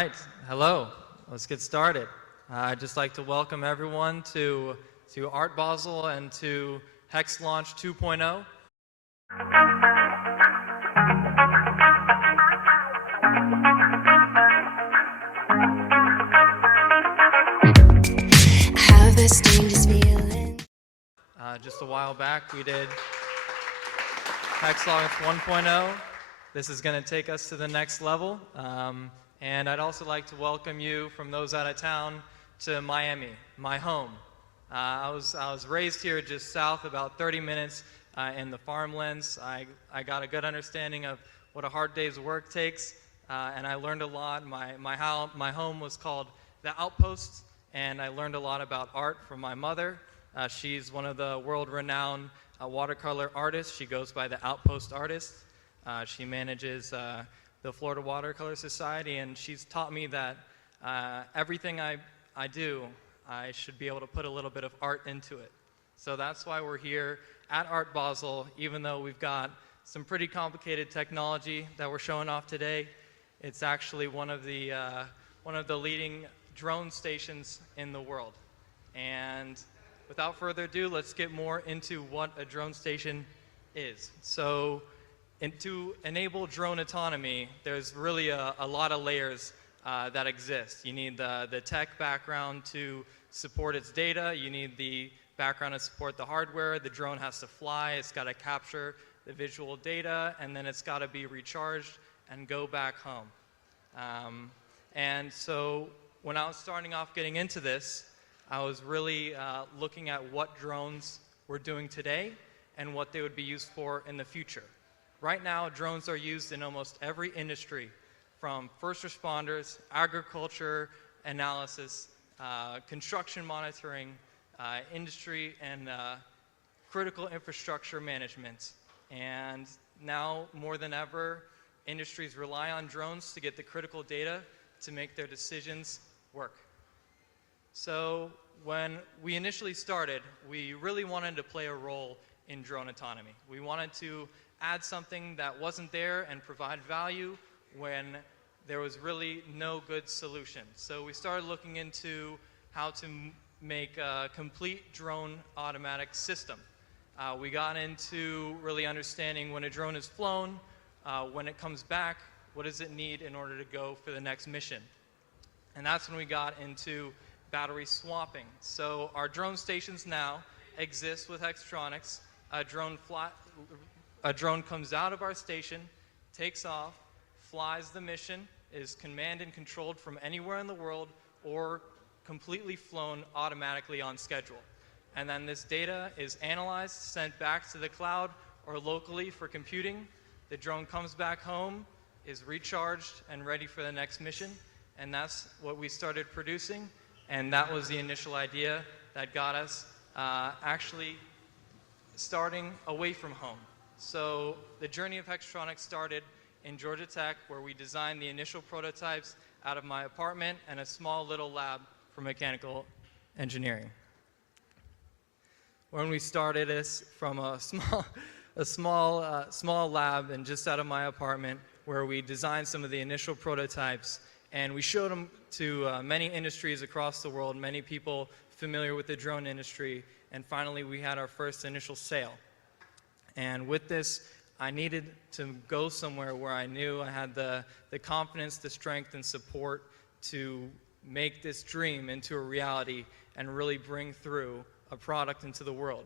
right, hello. Let's get started. I'd just like to welcome everyone to ArtBasel and to HexLaunch 2.0. Just a while back, we did HexLaunch 1.0. This is going to take us to the next level. And I'd also like to welcome you from those out of town to Miami, my home. I was raised here just south, about 30 minutes in the farmlands. I got a good understanding of what a hard day's work takes, and I learned a lot. My home was called The Outpost, and I learned a lot about art from my mother. She's one of the world-renowned watercolor artists. She goes by the Outpost artist. She manages the Florida Watercolor Society, and she's taught me that everything I do, I should be able to put a little bit of art into it. So that's why we're here at ArtBasel, even though we've got some pretty complicated technology that we're showing off today. It's actually one of the leading drone stations in the world. And without further ado, let's get more into what a drone station is. So, to enable drone autonomy, there's really a lot of layers that exist. You need the tech background to support its data. You need the background to support the hardware. The drone has to fly. It's got to capture the visual data, and then it's got to be recharged and go back home. And so when I was starting off getting into this, I was really looking at what drones were doing today and what they would be used for in the future. Right now, drones are used in almost every industry, from first responders, agriculture analysis, construction monitoring, industry, and critical infrastructure management. And now, more than ever, industries rely on drones to get the critical data to make their decisions work. So when we initially started, we really wanted to play a role in drone autonomy. We wanted to add something that wasn't there and provide value when there was really no good solution. So we started looking into how to make a complete drone automatic system. We got into really understanding when a drone is flown, when it comes back, what does it need in order to go for the next mission? And that's when we got into battery swapping. So our drone stations now exist with Hextronics. A drone comes out of our station, takes off, flies the mission, is command and controlled from anywhere in the world, or completely flown automatically on schedule. And then this data is analyzed, sent back to the cloud or locally for computing. The drone comes back home, is recharged and ready for the next mission. And that's what we started producing. And that was the initial idea that got us actually starting away from home. So the journey of Hextronics started in Georgia Tech, where we designed the initial prototypes out of my apartment and a small little lab for mechanical engineering. When we started this from a small lab and just out of my apartment, where we designed some of the initial prototypes, and we showed them to many industries across the world, many people familiar with the drone industry, and finally we had our first initial sale. And with this, I needed to go somewhere where I knew I had the confidence, the strength, and support to make this dream into a reality and really bring through a product into the world.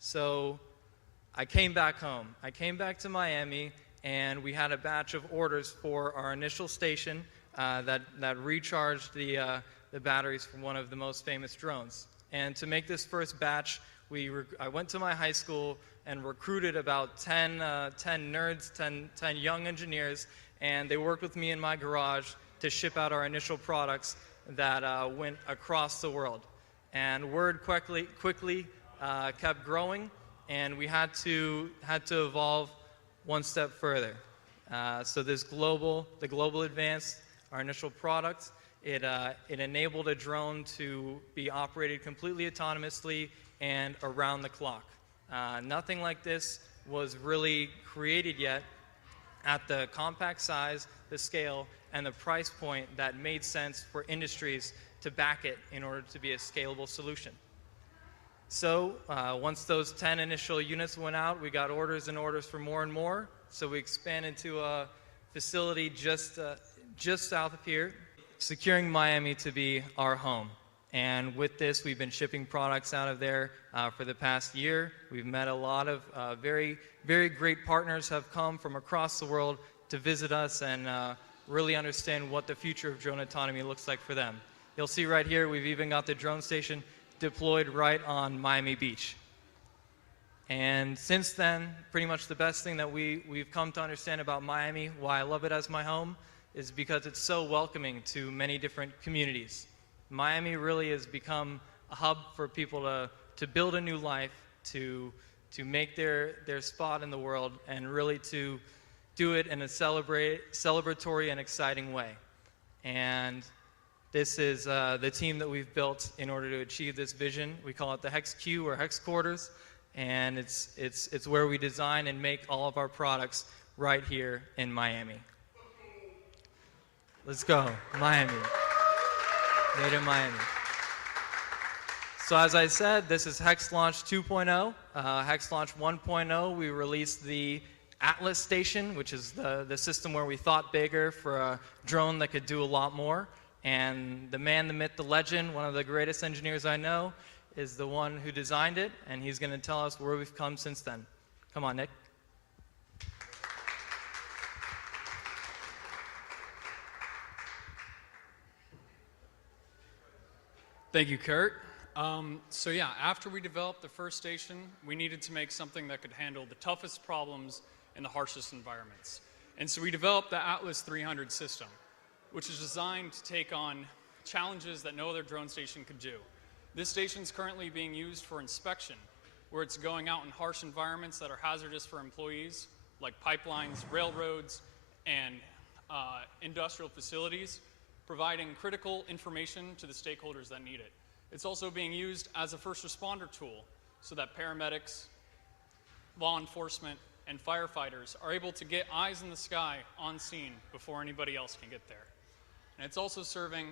So I came back home. I came back to Miami, and we had a batch of orders for our initial station that recharged the batteries from one of the most famous drones. And to make this first batch, I went to my high school and recruited about 10 nerds, 10 young engineers, and they worked with me in my garage to ship out our initial products that went across the world. And word quickly kept growing, and we had to evolve one step further. So the global advance, our initial product, it enabled a drone to be operated completely autonomously and around the clock. Nothing like this was really created yet at the compact size, the scale, and the price point that made sense for industries to back it in order to be a scalable solution. So once those 10 initial units went out, we got orders and orders for more and more. So we expanded to a facility just south of here, securing Miami to be our home. And with this, we've been shipping products out of there for the past year. We've met a lot of very, very great partners have come from across the world to visit us and really understand what the future of drone autonomy looks like for them. You'll see right here, we've even got the drone station deployed right on Miami Beach. And since then, pretty much the best thing that we've come to understand about Miami, why I love it as my home, is because it's so welcoming to many different communities. Miami really has become a hub for people to build a new life, to make their spot in the world, and really to do it in a celebratory and exciting way. And this is the team that we've built in order to achieve this vision. We call it the Hex Q, or Hex Quarters, and it's where we design and make all of our products right here in Miami. Let's go, Miami. Made in Miami. So as I said, this is HexLaunch 2.0. HexLaunch 1.0, we released the Atlas station, which is the system where we thought bigger for a drone that could do a lot more. And the man, the myth, the legend, one of the greatest engineers I know, is the one who designed it, and he's going to tell us where we've come since then. Come on, Nick. Thank you, Kurt. So yeah, after we developed the first station, we needed to make something that could handle the toughest problems in the harshest environments. And so we developed the Atlas 300 system, which is designed to take on challenges that no other drone station could do. This station is currently being used for inspection, where it's going out in harsh environments that are hazardous for employees, like pipelines, railroads, and industrial facilities, providing critical information to the stakeholders that need it. It's also being used as a first responder tool so that paramedics, law enforcement, and firefighters are able to get eyes in the sky on scene before anybody else can get there. And it's also serving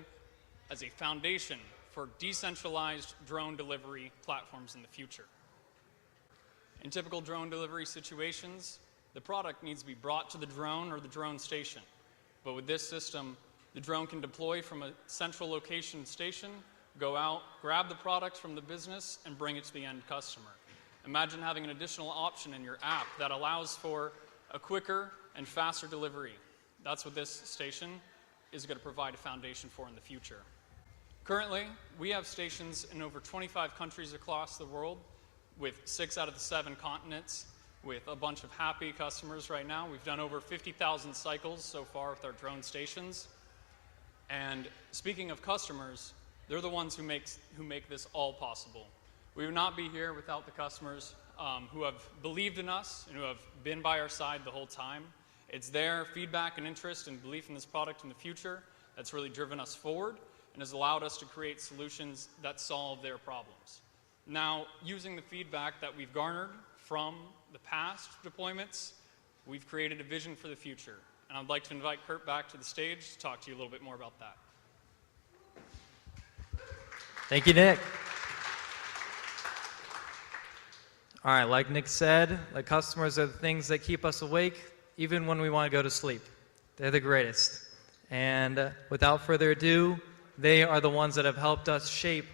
as a foundation for decentralized drone delivery platforms in the future. In typical drone delivery situations, the product needs to be brought to the drone or the drone station. But with this system, the drone can deploy from a central location station, go out, grab the product from the business, and bring it to the end customer. Imagine having an additional option in your app that allows for a quicker and faster delivery. That's what this station is going to provide a foundation for in the future. Currently, we have stations in over 25 countries across the world, with 6 out of the 7 continents, with a bunch of happy customers right now. We've done over 50,000 cycles so far with our drone stations. And speaking of customers, they're the ones who make this all possible. We would not be here without the customers who have believed in us and who have been by our side the whole time. It's their feedback and interest and belief in this product in the future that's really driven us forward and has allowed us to create solutions that solve their problems. Now, using the feedback that we've garnered from the past deployments, we've created a vision for the future. And I'd like to invite Kurt back to the stage to talk to you a little bit more about that. Thank you, Nick. All right, like Nick said, the customers are the things that keep us awake even when we want to go to sleep. They're the greatest. And without further ado, they are the ones that have helped us shape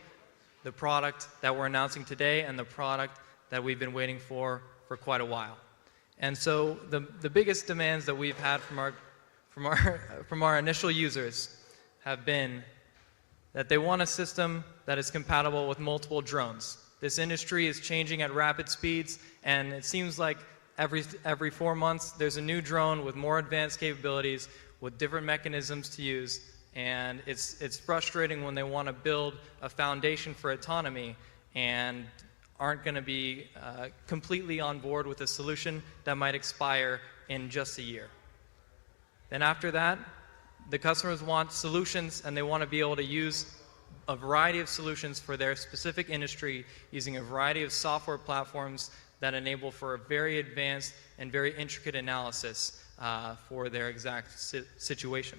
the product that we're announcing today and the product that we've been waiting for quite a while. And so the biggest demands that we've had from our initial users have been that they want a system that is compatible with multiple drones. This industry is changing at rapid speeds, and it seems like every 4 months there's a new drone with more advanced capabilities, with different mechanisms to use, and it's frustrating when they want to build a foundation for autonomy and aren't going to be completely on board with a solution that might expire in just a year. Then after that, the customers want solutions, and they want to be able to use a variety of solutions for their specific industry using a variety of software platforms that enable for a very advanced and very intricate analysis for their exact situation.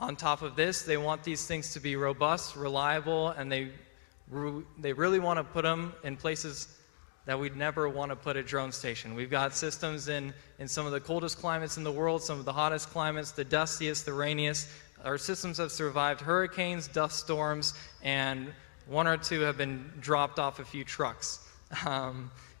On top of this, they want these things to be robust, reliable, and they really want to put them in places that we'd never want to put a drone station. We've got systems in some of the coldest climates in the world, some of the hottest climates, the dustiest, the rainiest. Our systems have survived hurricanes, dust storms, and one or two have been dropped off a few trucks.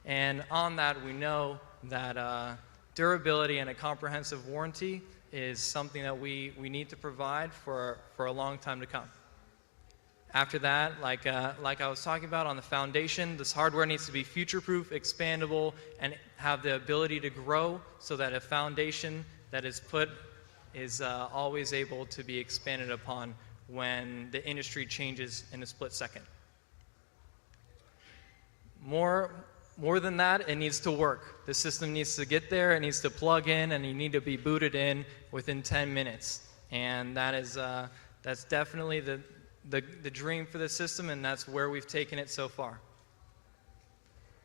And on that, we know that durability and a comprehensive warranty is something that we need to provide for a long time to come. After that, like I was talking about on the foundation, this hardware needs to be future-proof, expandable, and have the ability to grow so that a foundation that is put is always able to be expanded upon when the industry changes in a split second. More than that, it needs to work. The system needs to get there, it needs to plug in, and you need to be booted in within 10 minutes. And that is, that's definitely the dream for the system, and that's where we've taken it so far.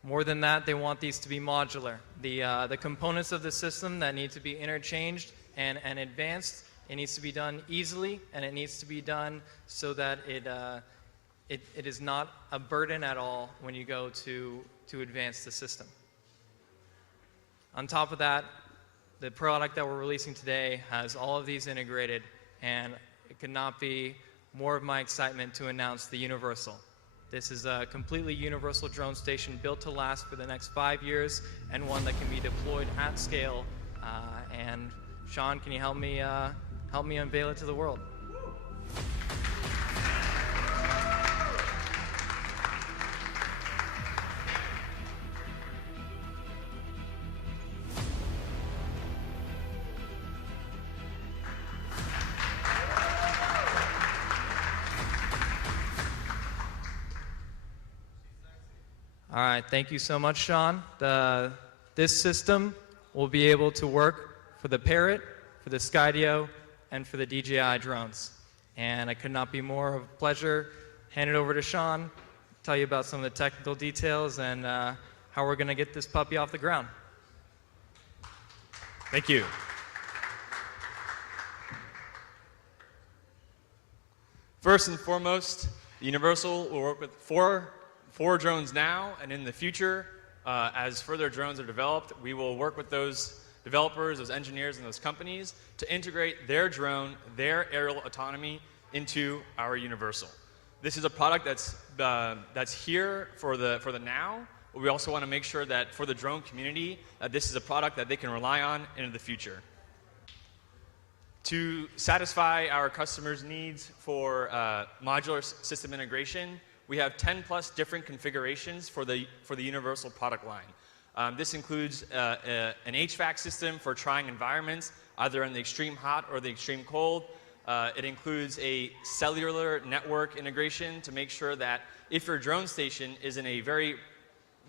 More than that, they want these to be modular. The components of the system that need to be interchanged and advanced, it needs to be done easily, and it needs to be done so that it is not a burden at all when you go to advance the system. On top of that, the product that we're releasing today has all of these integrated, and it could not be more of my excitement to announce the Universal. This is a completely universal drone station built to last for the next 5 years, and one that can be deployed at scale. And Sean, can you help me unveil it to the world? All right, thank you so much, Sean. This system will be able to work for the Parrot, for the Skydio, and for the DJI drones. And I could not be more of a pleasure. Hand it over to Sean, tell you about some of the technical details and how we're going to get this puppy off the ground. Thank you. First and foremost, the Universal will work with four drones now, and in the future, as further drones are developed, we will work with those developers, those engineers, and those companies to integrate their drone, their aerial autonomy into our Universal. This is a product that's here for the now, but we also want to make sure that for the drone community, this is a product that they can rely on into the future. To satisfy our customers' needs for modular system integration, we have 10 plus different configurations for the Universal product line. This includes an HVAC system for trying environments, either in the extreme hot or the extreme cold. It includes a cellular network integration to make sure that if your drone station is in a very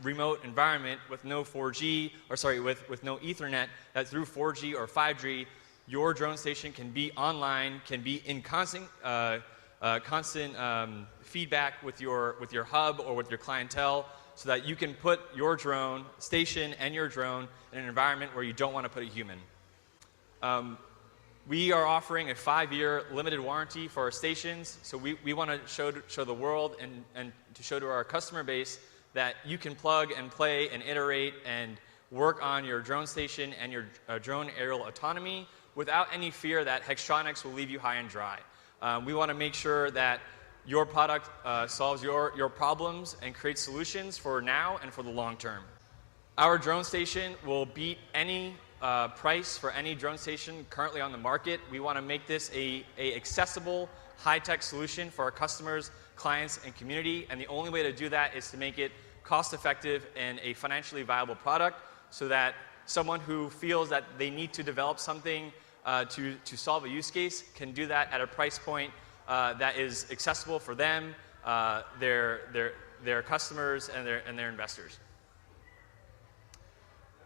remote environment with no 4G, or sorry, with no Ethernet, that through 4G or 5G, your drone station can be online, can be in constant feedback with your hub or with your clientele, so that you can put your drone station and your drone in an environment where you don't want to put a human. We are offering a 5-year limited warranty for our stations, so we want to show the world and to show to our customer base that you can plug and play and iterate and work on your drone station and your drone aerial autonomy without any fear that Hextronics will leave you high and dry. We want to make sure that your product solves your problems and creates solutions for now and for the long term. Our drone station will beat any price for any drone station currently on the market. We want to make this a accessible, high-tech solution for our customers, clients, and community, and the only way to do that is to make it cost-effective and a financially viable product, so that someone who feels that they need to develop something to solve a use case can do that at a price point that is accessible for them, their customers, and their investors.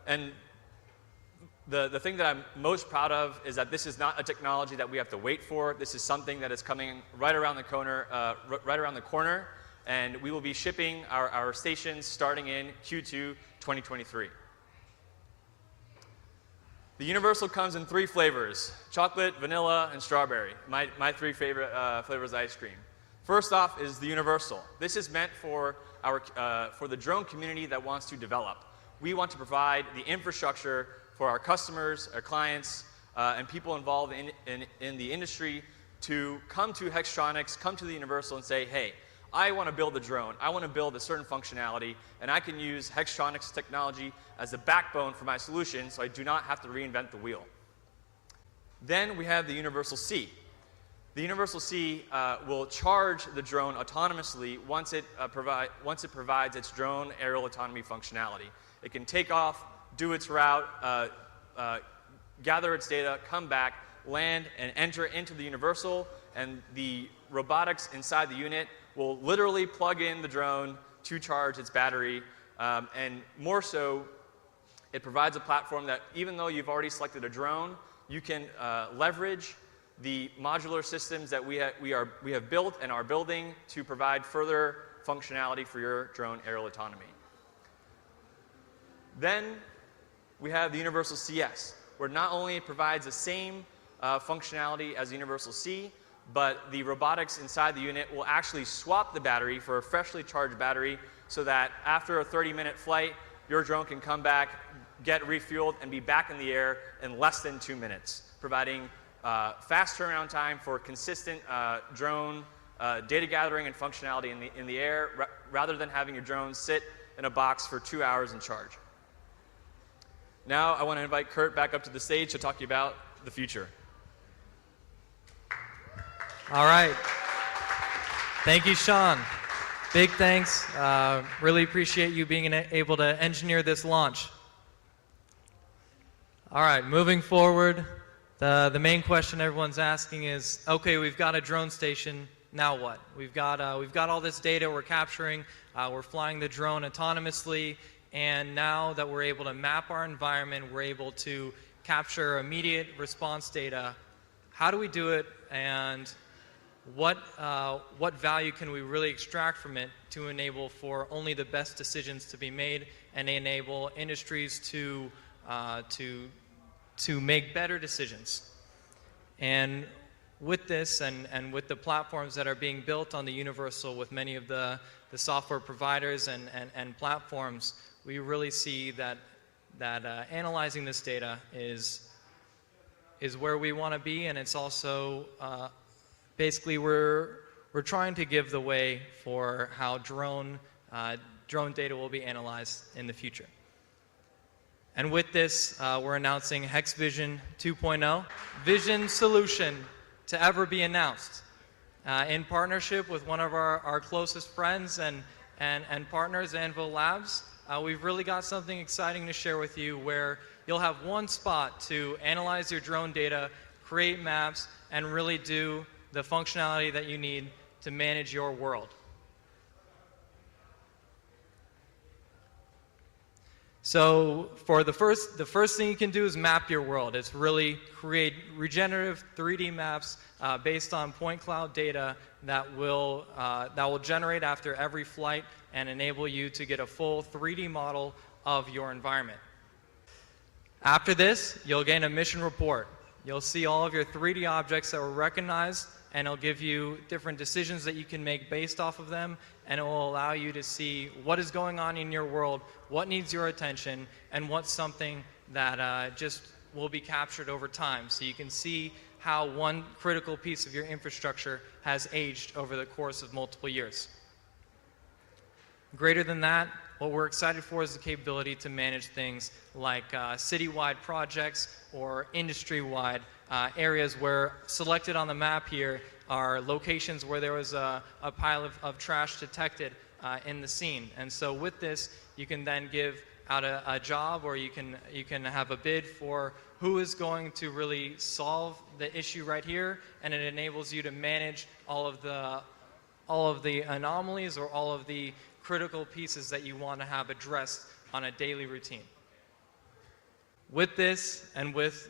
And the thing that I'm most proud of is that this is not a technology that we have to wait for. This is something that is coming right around the corner, and we will be shipping our stations starting in Q2 2023. The Universal comes in 3 flavors: chocolate, vanilla, and strawberry. My 3 favorite flavors of ice cream. First off is the Universal. This is meant for the drone community that wants to develop. We want to provide the infrastructure for our customers, our clients, and people involved in the industry to come to Hextronics, come to the Universal and say, hey, I want to build a drone. I want to build a certain functionality, and I can use Hextronics technology as the backbone for my solution so I do not have to reinvent the wheel. Then we have the Universal C. The Universal C will charge the drone autonomously once it provides its drone aerial autonomy functionality. It can take off, do its route, gather its data, come back, land, and enter into the Universal, and the robotics inside the unit will literally plug in the drone to charge its battery, and more so, it provides a platform that even though you've already selected a drone, you can leverage the modular systems that we have built and are building to provide further functionality for your drone aerial autonomy. Then we have the Universal CS, where not only it provides the same functionality as the Universal C, but the robotics inside the unit will actually swap the battery for a freshly charged battery so that after a 30-minute flight, your drone can come back, get refueled, and be back in the air in less than 2 minutes, providing fast turnaround time for consistent drone data gathering and functionality in the air, rather than having your drone sit in a box for 2 hours in charge. Now I want to invite Kurt back up to the stage to talk to you about the future. All right. Thank you, Sean. Big thanks. Really appreciate you being able to engineer this launch. All right, moving forward, the main question everyone's asking is, okay, we've got a drone station, now what? We've got all this data we're capturing, we're flying the drone autonomously, and now that we're able to map our environment, we're able to capture immediate response data. How do we do it, and what value can we really extract from it to enable for only the best decisions to be made and enable industries to make better decisions? And with this and with the platforms that are being built on the Universal with many of the software providers and platforms, we really see that analyzing this data is where we want to be, and it's also basically we're trying to give the way for how drone data will be analyzed in the future. And with this, we're announcing HexVision 2.0, vision solution to ever be announced. In partnership with one of our closest friends and partners, Anvil Labs, we've really got something exciting to share with you where you'll have one spot to analyze your drone data, create maps, and really do the functionality that you need to manage your world. So for the first thing you can do is map your world. It's really create regenerative 3D maps based on point cloud data that will generate after every flight and enable you to get a full 3D model of your environment. After this, you'll gain a mission report. You'll see all of your 3D objects that were recognized, and it'll give you different decisions that you can make based off of them, and it will allow you to see what is going on in your world, what needs your attention, and what's something that just will be captured over time. So you can see how one critical piece of your infrastructure has aged over the course of multiple years. Greater than that, what we're excited for is the capability to manage things like citywide projects or industry-wide areas where selected on the map here are locations where there was a pile of trash detected in the scene. And so with this, you can then give out a job, or you can have a bid for who is going to really solve the issue right here, and it enables you to manage all of the anomalies or all of the critical pieces that you want to have addressed on a daily routine. With this and with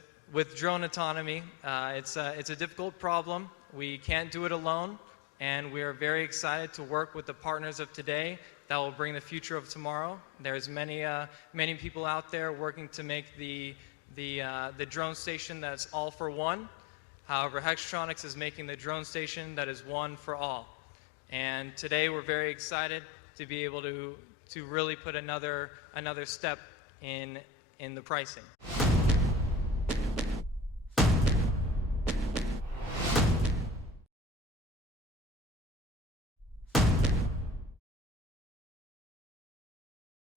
drone autonomy, it's a difficult problem. We can't do it alone, and we are very excited to work with the partners of today that will bring the future of tomorrow. There's many people out there working to make the the drone station that's all for one. However, Hextronics is making the drone station that is one for all. And today we're very excited to be able to really put another step in the pricing.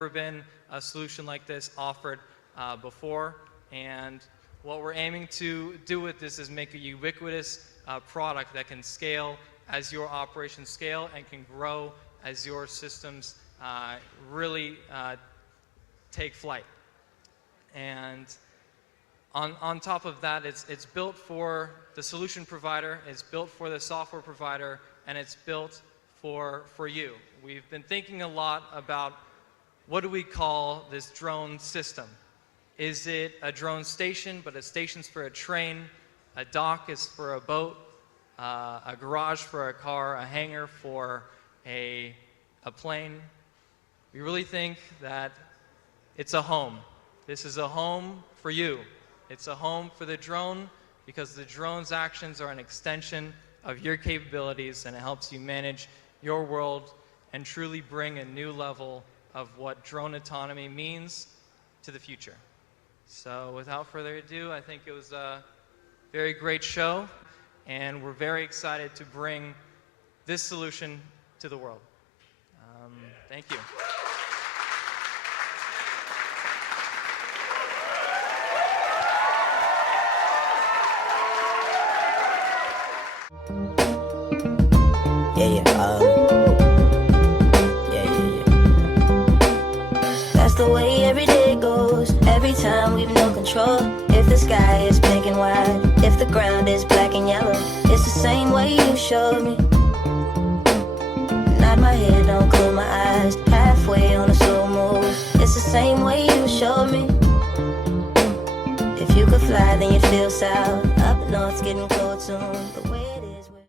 Never been a solution like this offered before, and what we're aiming to do with this is make a ubiquitous product that can scale as your operations scale and can grow as your systems really take flight. And on top of that, it's built for the solution provider, it's built for the software provider, and it's built for you. We've been thinking a lot about what do we call this drone system? Is it a drone station, but a station's for a train, a dock is for a boat, a garage for a car, a hangar for a plane? We really think that it's a home. This is a home for you. It's a home for the drone because the drone's actions are an extension of your capabilities, and it helps you manage your world and truly bring a new level of what drone autonomy means to the future. So without further ado, I think it was a very great show, and we're very excited to bring this solution to the world. Thank you. That's the way every day goes. Every time we've no control. If the sky is pink and white, if the ground is black and yellow, it's the same way you showed me. Nod my head, don't close my eyes. Halfway on a slow move. It's the same way you showed me. If you could fly, then you'd feel south. Up north's getting cold soon. The way